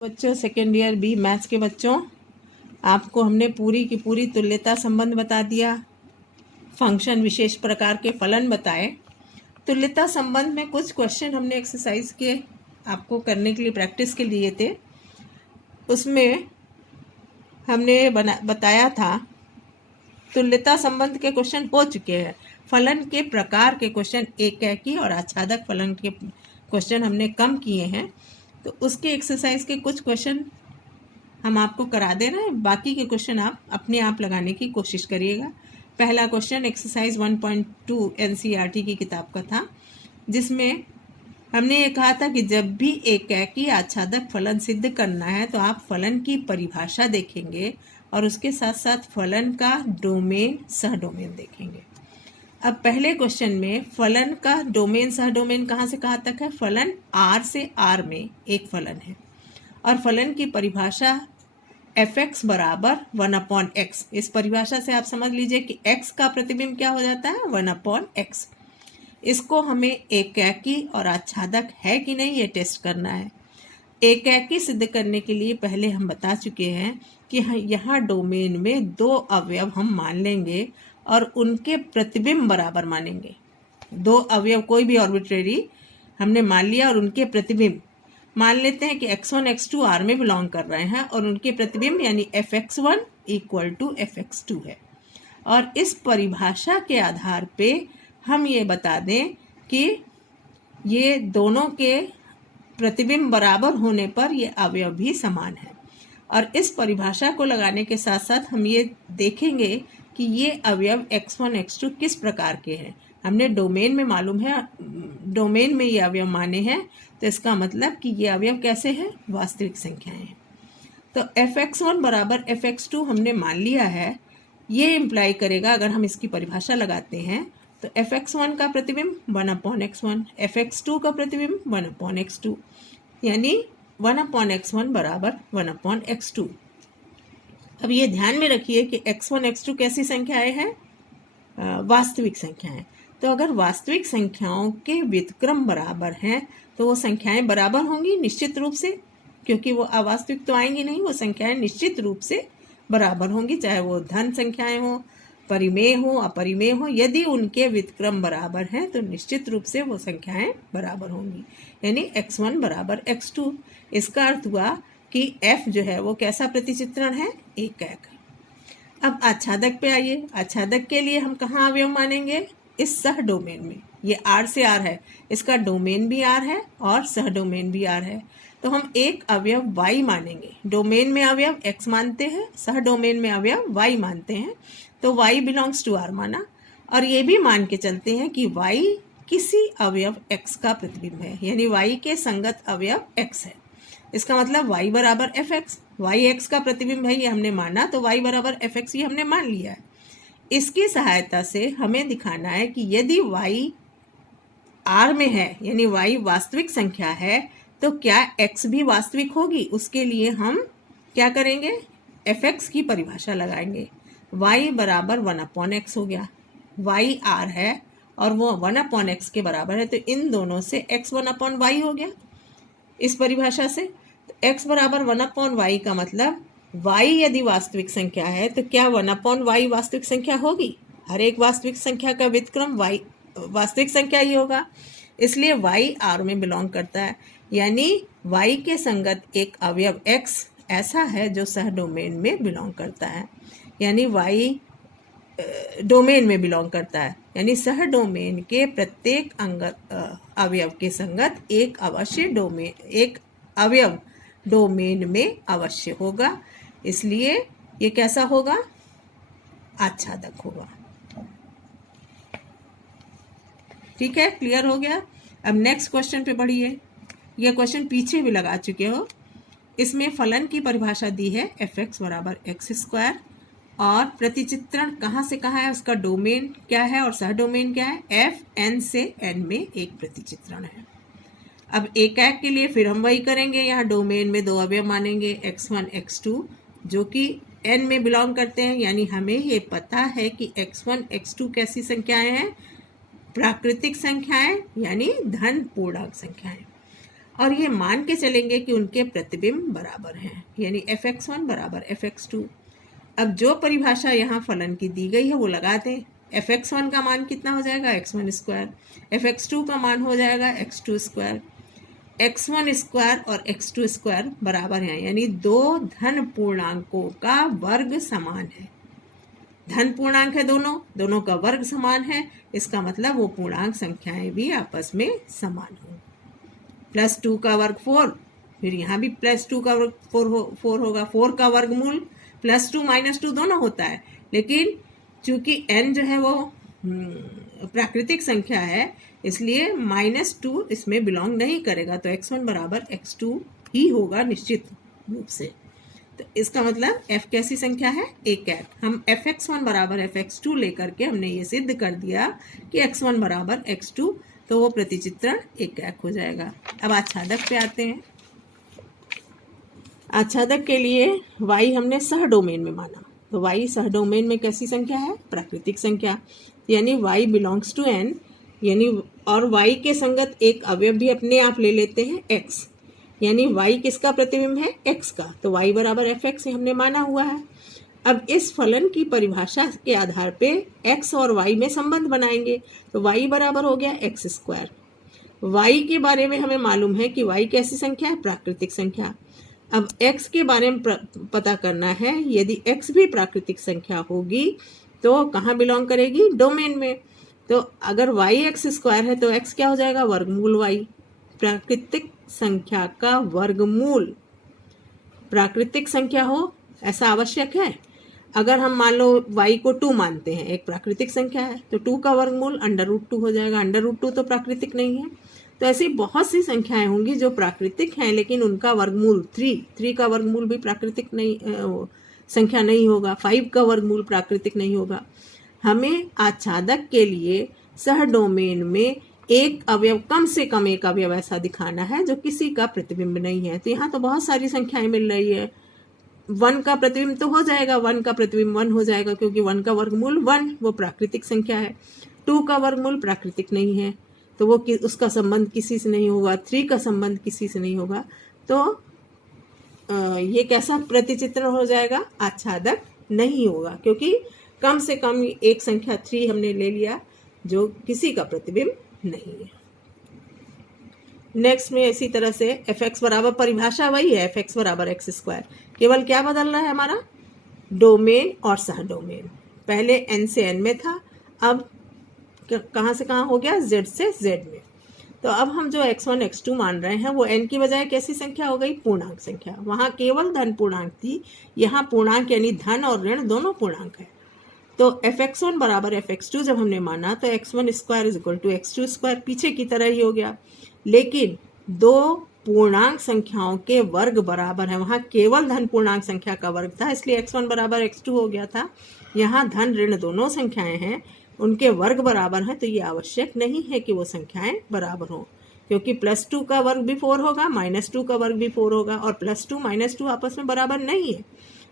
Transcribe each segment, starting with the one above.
बच्चों second year B maths के बच्चों, आपको हमने पूरी की पूरी तुल्यता संबंध बता दिया, फंक्शन विशेष प्रकार के फलन बताए। तुल्यता संबंध में कुछ क्वेश्चन हमने एक्सरसाइज के आपको करने के लिए प्रैक्टिस के लिए थे। उसमें हमने बताया था तुल्यता संबंध के क्वेश्चन हो चुके हैं। फलन के प्रकार के क्वेश्चन एकैकी और आच्छादक फलन के क्वेश्चन हमने कम किए हैं, तो उसके एक्सरसाइज के कुछ क्वेश्चन हम आपको करा दे रहे हैं। बाकी के क्वेश्चन आप अपने आप लगाने की कोशिश करिएगा। पहला क्वेश्चन एक्सरसाइज 1.2 एनसीईआरटी की किताब का था, जिसमें हमने ये कहा था कि जब भी एकैकी आच्छादक फलन सिद्ध करना है तो आप फलन की परिभाषा देखेंगे और उसके साथ साथ फलन का डोमेन सह डोमेन देखेंगे। अब पहले क्वेश्चन में फलन का डोमेन सह डोमेन कहाँ से कहाँ तक है? फलन R से R में एक फलन है और फलन की परिभाषा f(x) बराबर 1/x। इस परिभाषा से आप समझ लीजिए कि x का प्रतिबिंब क्या हो जाता है? 1/x। इसको हमें एकैकी और आच्छादक है कि नहीं ये टेस्ट करना है। एकैकी सिद्ध करने के लिए पहले हम बता चुके हैं कि यहाँ डोमेन में दो अवयव हम मान लेंगे और उनके प्रतिबिंब बराबर मानेंगे। दो अवयव कोई भी आर्बिट्रेरी हमने मान लिया और उनके प्रतिबिंब मान लेते हैं कि x1 x2 R में बिलोंग कर रहे हैं और उनके प्रतिबिंब यानी fx1 इक्वल टू fx2 है। और इस परिभाषा के आधार पे हम ये बता दें कि ये दोनों के प्रतिबिंब बराबर होने पर ये अवयव भी समान है। और इस परिभाषा को लगाने के साथ साथ हम ये देखेंगे कि ये अवयव x1 x2 किस प्रकार के हैं। हमने डोमेन में मालूम है, डोमेन में ये अवयव माने हैं, तो इसका मतलब कि ये अवयव कैसे हैं? वास्तविक संख्याएं हैं। तो fx1 बराबर fx2 हमने मान लिया है। ये इम्प्लाई करेगा, अगर हम इसकी परिभाषा लगाते हैं तो fx1 का प्रतिबिंब 1/x1, fx2 का प्रतिबिंब 1/x2, यानी 1/x1 बराबर 1/x2। अब ये ध्यान में रखिए कि x1 x2 कैसी संख्याएं हैं? वास्तविक संख्याएं। तो अगर वास्तविक संख्याओं के व्युत्क्रम बराबर हैं तो वो संख्याएं बराबर होंगी निश्चित रूप से, क्योंकि वो अवास्तविक तो आएंगी नहीं। वो संख्याएं निश्चित रूप से बराबर होंगी, चाहे वो धन संख्याएं हो, परिमेय हो, अपरिमेय हो। यदि उनके व्युत्क्रम बराबर हैं तो निश्चित रूप से वो संख्याएं बराबर होंगी, यानी x1 बराबर x2। इसका अर्थ हुआ कि f जो है वो कैसा प्रतिचित्रण है? एकैक। अब आच्छादक पे आइए। आच्छादक के लिए हम कहाँ अवयव मानेंगे? इस सह डोमेन में। ये R से R है, इसका डोमेन भी R है और सह डोमेन भी R है, तो हम एक अवयव y मानेंगे। डोमेन में अवयव x मानते हैं, सह डोमेन में अवयव y मानते हैं, तो y बिलोंग्स टू R माना। और ये भी मान के चलते हैं कि y किसी अवयव x का प्रतिबिंब है, यानी y के संगत अवयव x है। इसका मतलब y बराबर fx, y x का प्रतिबिंब है, ये हमने माना, तो y बराबर fx ये हमने मान लिया है। इसकी सहायता से हमें दिखाना है कि यदि y R में है, यानी y वास्तविक संख्या है, तो क्या x भी वास्तविक होगी? उसके लिए हम क्या करेंगे? fx की परिभाषा लगाएंगे। y बराबर 1/x हो गया। y R है और वो 1/x के बराबर है, तो इन दोनों से x 1/y हो गया इस परिभाषा से। तो x बराबर 1/y का मतलब y यदि वास्तविक संख्या है तो क्या 1/y वास्तविक संख्या होगी? हर एक वास्तविक संख्या का व्युत्क्रम y वास्तविक संख्या ही होगा, इसलिए y R में बिलोंग करता है, यानी y के संगत एक अवयव x ऐसा है जो सह डोमेन में बिलोंग करता है, यानी y डोमेन में बिलोंग करता है, यानी सह डोमेन के प्रत्येक अवयव के संगत एक अवयव डोमेन में अवश्य होगा, इसलिए ये कैसा होगा? आच्छादक होगा। ठीक है, क्लियर हो गया। अब नेक्स्ट क्वेश्चन पे बढ़िए। यह क्वेश्चन पीछे भी लगा चुके हो। इसमें फलन की परिभाषा दी है fx बराबर x² और प्रतिचित्रण कहाँ से कहाँ है, उसका डोमेन क्या है और सह डोमेन क्या है? f n से n में एक प्रतिचित्रण है। अब एकैक के लिए फिर हम वही करेंगे। यहाँ डोमेन में दो अवयव मानेंगे, x1 x2, जो कि n में बिलोंग करते हैं, यानी हमें ये पता है कि x1 x2 कैसी संख्याएं हैं? प्राकृतिक संख्याएं, यानी धन पूर्णांक संख्याएं। और ये मान के चलेंगे कि उनके प्रतिबिंब बराबर हैं, यानी fx1 बराबर fx2। अब जो परिभाषा यहाँ फलन की दी गई है वो लगा दें। fx1 का मान कितना हो जाएगा x1 स्क्वायर, fx2 का मान हो जाएगा x2 स्क्वायर। x1 स्क्वायर और x2 स्क्वायर बराबर हैं, यानी दो धन पूर्णांकों का वर्ग समान है। धन पूर्णांक है दोनों का वर्ग समान है, इसका मतलब वो पूर्णांक संख्याएं भी आपस में समान हों। +2 का वर्ग 4, फिर यहाँ भी +2 का वर्ग 4 होगा। 4 का वर्गमूल +2 -2 दोनों होता है, लेकिन चूंकि n जो है वो प्राकृतिक संख्या है, इसलिए -2 इसमें बिलोंग नहीं करेगा, तो x1 बराबर x2 ही होगा निश्चित रूप से। तो इसका मतलब f कैसी संख्या है, एकैक। हम fx1 बराबर fx2 लेकर के हमने ये सिद्ध कर दिया कि x1 बराबर x2, तो वो प्रतिचित्रण एकैक हो जाएगा। अब आच्छादक पे आते हैं। आच्छादक के लिए y हमने सह डोमेन में माना, तो y सह डोमेन में कैसी संख्या है, प्राकृतिक संख्या, यानी y बिलोंग्स टू n, यानी और y के संगत एक अवयव भी अपने आप ले लेते हैं x, यानी y किसका प्रतिबिंब है, x का, तो y बराबर fx हमने माना हुआ है। अब इस फलन की परिभाषा के आधार पे x और y में संबंध बनाएंगे, तो y बराबर हो गया x स्क्वायर। y के बारे में हमें मालूम है कि y कैसी संख्या है, प्राकृतिक संख्या। अब x के बारे में पता करना है, यदि x भी प्राकृतिक संख्या होगी तो कहाँ बिलोंग करेगी, डोमेन में। तो अगर y x स्क्वायर है तो x क्या हो जाएगा, वर्गमूल y। प्राकृतिक संख्या का वर्गमूल प्राकृतिक संख्या हो ऐसा आवश्यक है। अगर हम मान लो y को 2 मानते हैं, एक प्राकृतिक संख्या है, तो 2 का वर्गमूल √2 हो जाएगा। √2 तो प्राकृतिक नहीं है। तो ऐसी बहुत सी संख्याएं होंगी जो प्राकृतिक हैं, लेकिन उनका वर्गमूल 3 का वर्गमूल भी प्राकृतिक नहीं संख्या नहीं होगा। 5 का वर्गमूल प्राकृतिक नहीं होगा। हमें आच्छादक के लिए सह डोमेन में एक अवयव, कम से कम एक अवयव ऐसा दिखाना है जो किसी का प्रतिबिंब नहीं है। तो यहाँ तो बहुत सारी संख्याएं मिल रही है। 1 का प्रतिबिंब तो हो जाएगा, 1 का प्रतिबिंब 1 हो जाएगा, क्योंकि 1 का वर्गमूल 1 वो प्राकृतिक संख्या है। 2 का वर्गमूल प्राकृतिक नहीं है, तो वो उसका संबंध किसी से नहीं होगा। 3 का संबंध किसी से नहीं होगा। तो ये कैसा प्रतिचित्रण हो जाएगा, आच्छादक नहीं होगा, क्योंकि कम से कम एक संख्या 3 हमने ले लिया जो किसी का प्रतिबिंब नहीं है। नेक्स्ट में इसी तरह से fx बराबर, परिभाषा वही है, fx बराबर x स्क्वायर, केवल क्या बदल रहा है हमारा, डोमेन और सह डोमेन। पहले n से n में था, अब कहाँ से कहाँ हो गया, z से z में। तो अब हम जो x1 x2 मान रहे हैं वो n की बजाय कैसी संख्या हो गई, पूर्णांक संख्या। वहाँ केवल धन पूर्णांक थी, यहाँ पूर्णांक यानी धन और ऋण दोनों पूर्णांक है। तो fx1 बराबर fx2 जब हमने माना तो x1 square is equal to x2 square पीछे की तरह ही हो गया, लेकिन दो पूर्णांक संख्याओं के वर्ग बराबर है। वहाँ केवल धन पूर्णांक संख्या का वर्ग था, इसलिए x1 बराबर x2 हो गया था। यहाँ धन ऋण दोनों संख्याएं हैं, उनके वर्ग बराबर हैं, तो ये आवश्यक नहीं है कि वो संख्याएं बराबर हों, क्योंकि +2 का वर्ग भी 4 होगा, -2 का वर्ग भी 4 होगा, और +2 -2 आपस में बराबर नहीं है।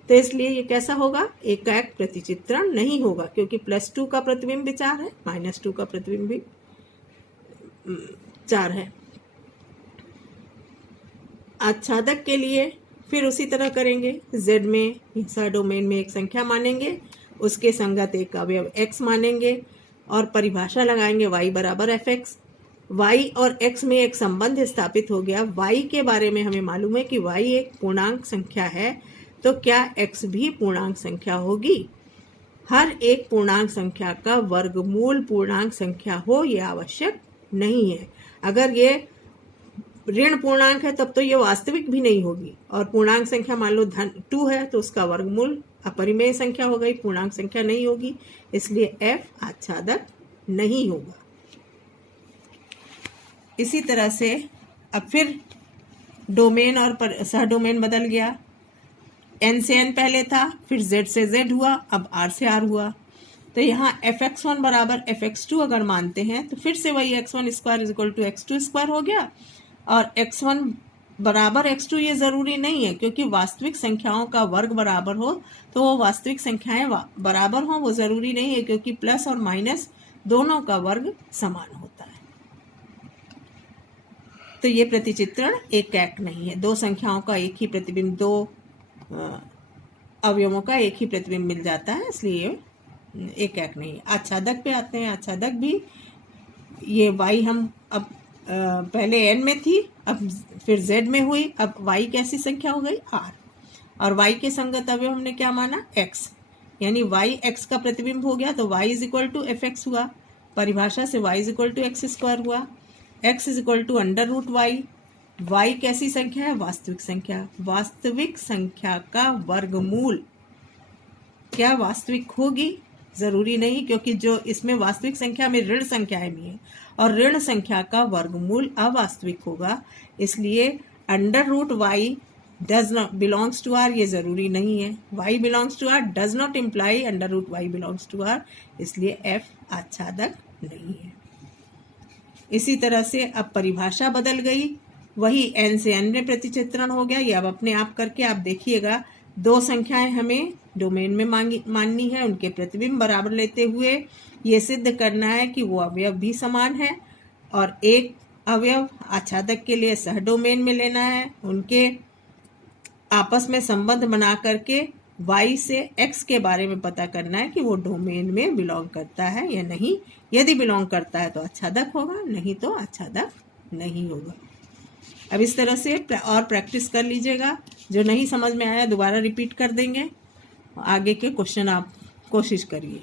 तो इसलिए ये कैसा होगा, एकैक प्रतिचित्रण नहीं होगा, क्योंकि +2 का प्रतिबिंब भी 4 है, -2 का प्रतिबिंब भी 4 है। आच्छादक के लिए फिर उसी तरह करेंगे, z में सह डोमेन में एक संख्या मानेंगे, उसके संगत एक अवयव x मानेंगे और परिभाषा लगाएंगे y बराबर fx। y और x में एक संबंध स्थापित हो गया। y के बारे में हमें मालूम है कि y एक पूर्णांक संख्या है, तो क्या x भी पूर्णांक संख्या होगी। हर एक पूर्णांक संख्या का वर्गमूल पूर्णांक संख्या हो ये आवश्यक नहीं है। अगर ये ऋण पूर्णांक है तब तो ये वास्तविक भी नहीं होगी, और पूर्णांक संख्या मान लो धन 2 है तो उसका वर्गमूल अपरिमेय संख्या हो गई, पूर्णांक संख्या नहीं होगी, इसलिए f आच्छादक नहीं होगा। इसी तरह से अब फिर डोमेन और सह डोमेन बदल गया। n से n पहले था, फिर z से z हुआ, अब r से r हुआ। तो यहाँ fx1 बराबर fx2 अगर मानते हैं तो फिर से वही x1 square is equal to x2 square हो गया, और x1 बराबर x2 ये ज़रूरी नहीं है, क्योंकि वास्तविक संख्याओं का वर्ग बराबर हो तो वो वास्तविक संख्याएं बराबर हों वो ज़रूरी नहीं है, क्योंकि प्लस और माइनस दोनों का वर्ग समान होता है। तो ये प्रतिचित्रण एकैक नहीं है। दो संख्याओं का एक ही प्रतिबिंब, दो अवयवों का एक ही प्रतिबिंब मिल जाता है, इसलिए एकैक नहीं है। आच्छादक पे आते हैं। आच्छादक भी ये y हम अब पहले n में थी, अब फिर z में हुई, अब y कैसी संख्या हो गई? r। और y के संगत अवयव हमने क्या माना? x, यानी y x का प्रतिबिंब हो गया, तो y is equal to f x हुआ। परिभाषा से y is equal to x square हुआ। x is equal to under root y. y कैसी संख्या है? वास्तविक संख्या। वास्तविक संख्या का वर्गमूल क्या वास्तविक होगी? जरूरी नहीं, क्योंकि जो इसमें वास्तविक संख्या में ऋण संख्याएं भी हैं और ऋण संख्या का वर्गमूल अवास्तविक होगा, इसलिए under root y does not belongs to R, ये जरूरी नहीं है। y belongs to R does not imply under root y belongs to R, इसलिए f आच्छादक नहीं है। इसी तरह से अब परिभाषा बदल गई, वही n से n में प्रतिचित्रण हो गया। ये अब अपने आप करके आप देखिएगा, दो संख्याएं हमें डोमेन में माननी है, उनके प्रतिबिंब बराबर लेते हुए ये सिद्ध करना है कि वो अवयव भी समान है, और एक अवयव आच्छादक के लिए सह डोमेन में लेना है। उनके आपस में संबंध बना करके y से x के बारे में पता करना है कि वो डोमेन में बिलोंग करता है या नहीं। यदि बिलोंग करता है तो आच्छादक होगा, नहीं तो आच्छादक नहीं होगा। अब इस तरह से और प्रैक्टिस कर लीजिएगा। जो नहीं समझ में आया दोबारा रिपीट कर देंगे, आगे के क्वेश्चन आप कोशिश करिए।